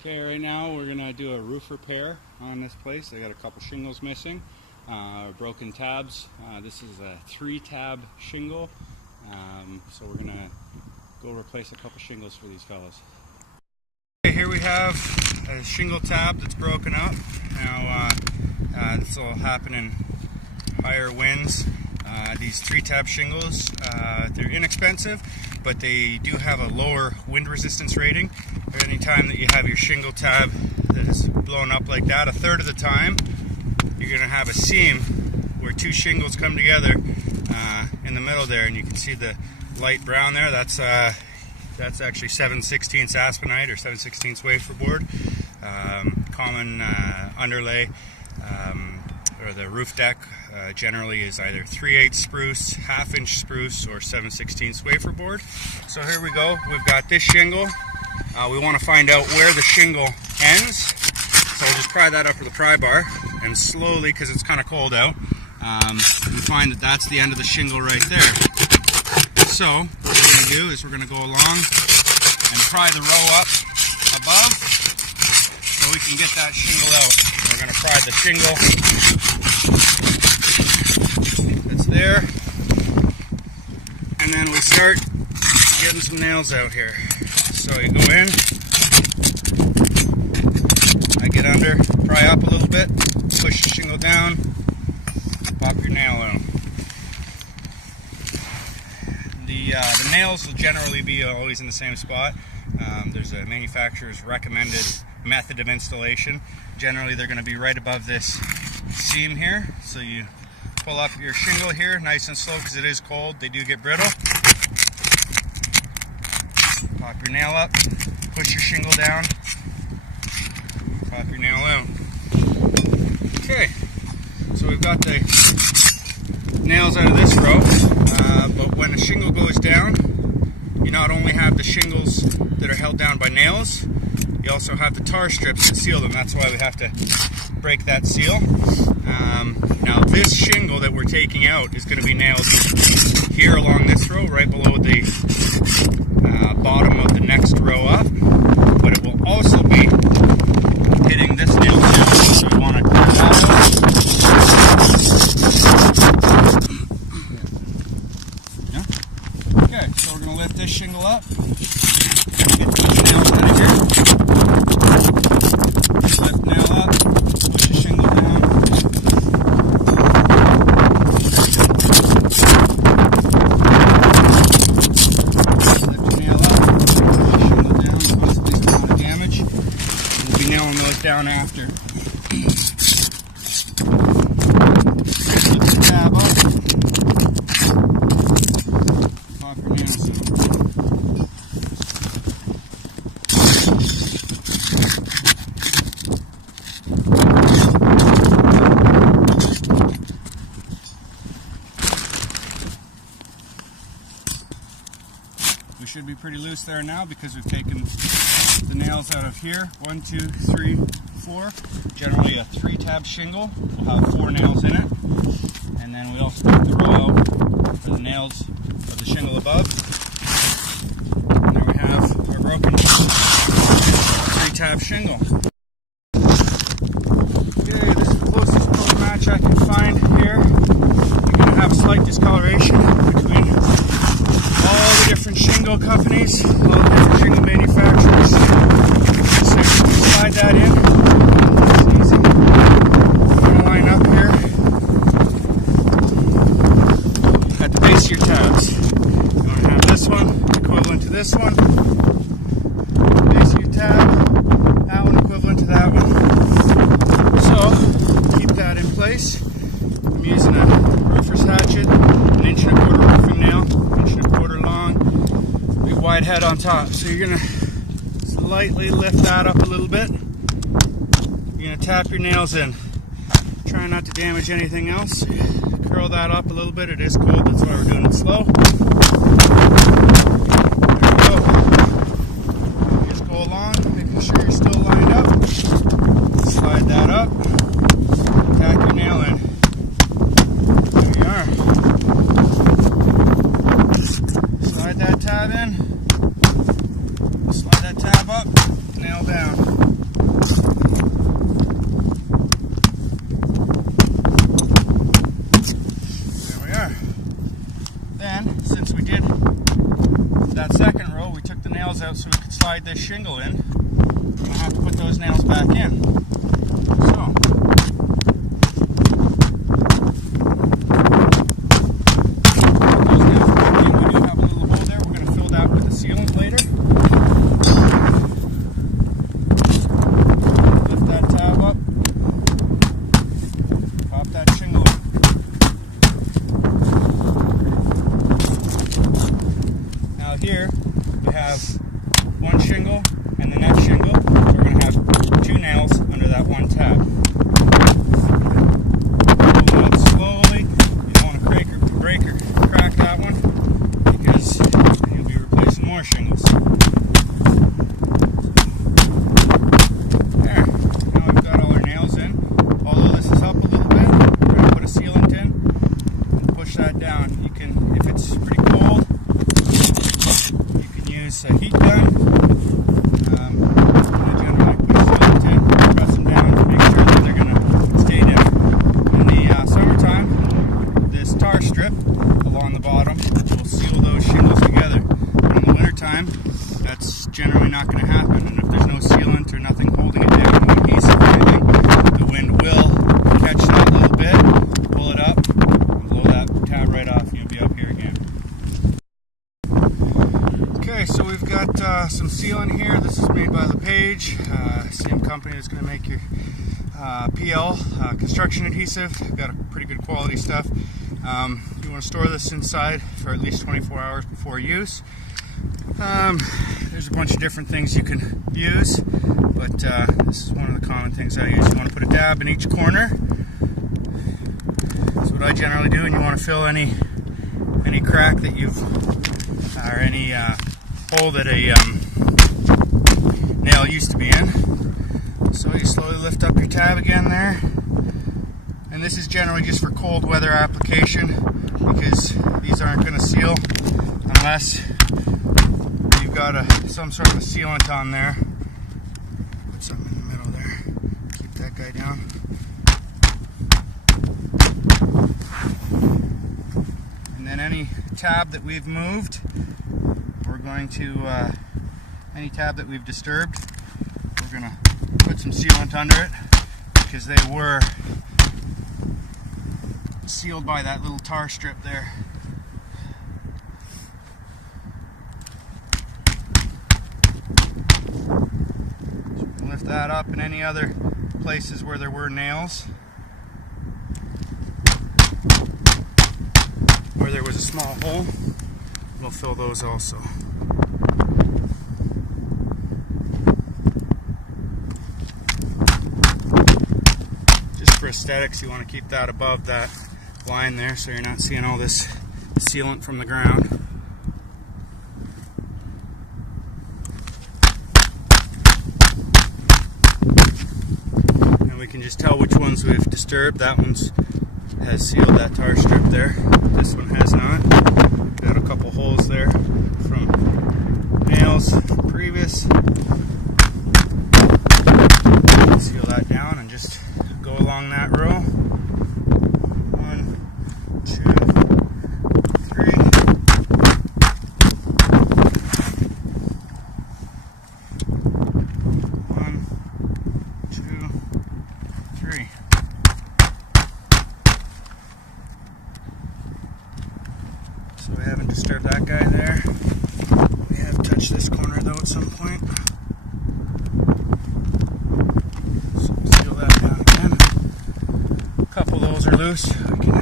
Okay, right now we're going to do a roof repair on this place. They got a couple shingles missing, broken tabs. This is a 3-tab shingle, so we're going to go replace a couple shingles for these fellas. Okay, here we have a shingle tab that's broken up. Now this will happen in higher winds. These 3-tab shingles, they're inexpensive, but they do have a lower wind resistance rating. Anytime that you have your shingle tab that is blown up like that, a third of the time you're going to have a seam where two shingles come together in the middle there, and you can see the light brown there. That's actually 7/16 aspenite or 7/16 wafer board. Common underlay or the roof deck generally is either 3/8 spruce, 1/2 inch spruce, or 7/16 wafer board. So here we go. We've got this shingle. We want to find out where the shingle ends. So we'll just pry that up with a pry bar, and slowly, because it's kind of cold out, we find that that's the end of the shingle right there. So what we're going to do is we're going to go along and pry the row up above so we can get that shingle out. We're going to pry the shingle that's there, and then we start getting some nails out here. So you go in, I get under, pry up a little bit, push the shingle down, pop your nail out. The nails will generally be always in the same spot. There's a manufacturer's recommended method of installation. Generally they're going to be right above this seam here. So you pull up your shingle here nice and slow because it is cold. They do get brittle. Pop your nail up, push your shingle down, pop your nail out. Okay, so we've got the nails out of this row, but when a shingle goes down, you not only have the shingles that are held down by nails, you also have the tar strips that seal them. That's why we have to break that seal. Now this shingle that we're taking out is going to be nailed here along this row, right below the bottom of the next row up, but it will also be hitting this nail too, so we want to clear that out. Yeah? Okay, so we're going to lift this shingle up, get these nails out of here, lift nail up, push the shingle down. Down after. Lift the tab up. Pop your nails in. We should be pretty loose there now because we've taken the nails out of here. 1, 2, 3, 4. Generally a 3-tab shingle will have 4 nails in it. And then we also take the row out for the nails of the shingle above. And there we have our broken 3-tab shingle. Okay, this is the closest color match I can find here. You're going to have a slight discoloration between all the different shingle companies, all the different shingle manufacturers. So slide that in. It's easy. You're going to line up here at the base of your tabs. You want to have this one equivalent to this one. Base of your tab. That one equivalent to that one. So keep that in place. I'm using a roofer's hatchet, 1 1/4 roofing nail, 1 1/4 long, big wide head on top. So you're going to slightly lift that up a little bit. You're going to tap your nails in. Try not to damage anything else. Curl that up a little bit. It is cold, that's why we're doing it slow. There we go. Just go along, making sure you're still lined up. Slide that up. Tack your nail in. There we are. Slide that tab in. Slide that tab up. Nail down. out so we could slide this shingle in. We're going to have to put those nails back in. So, put those nails back in. We do have a little hole there. We're going to fill that with a sealant later. Lift that tab up. Pop that shingle in. Now here we have one shingle and the next shingle, so we're going to have two nails under that one tab. Pull it up slowly. You don't want to break or crack that one because you'll be replacing more shingles. There. Now we've got all our nails in. Although this is up a little bit, we're going to put a sealant in and push that down. You can, if it's pretty cold, you can use a heat gun. That's generally not going to happen, and if there's no sealant or nothing holding it down, no adhesive or anything, the wind will catch that a little bit, pull it up, and blow that tab right off, and you'll be up here again. Okay, so we've got some sealant here. This is made by LePage, same company that's going to make your PL construction adhesive. Got a pretty good quality stuff. You want to store this inside for at least 24 hours before use. There's a bunch of different things you can use, but this is one of the common things I use. You want to put a dab in each corner. That's what I generally do, and you want to fill any crack that you've, or any hole that a nail used to be in. So you slowly lift up your tab again there, and this is generally just for cold weather application because these aren't going to seal unless you've got some sort of a sealant on there. Put something in the middle there. Keep that guy down. And then any tab that we've moved, we're going to, any tab that we've disturbed, we're going to put some sealant under it because they were sealed by that little tar strip there. Lift that up, and any other places where there were nails, where there was a small hole, we'll fill those also. Just for aesthetics, you want to keep that above that line there so you're not seeing all this sealant from the ground. We can just tell which ones we've disturbed. That one's has sealed that tar strip there. This one has not. Got a couple holes there from nails previous. Seal that down and just go along that row. 1, 2, 3. So we haven't disturbed that guy there. We have touched this corner though at some point. So we'll seal that down again. A couple of those are loose. We can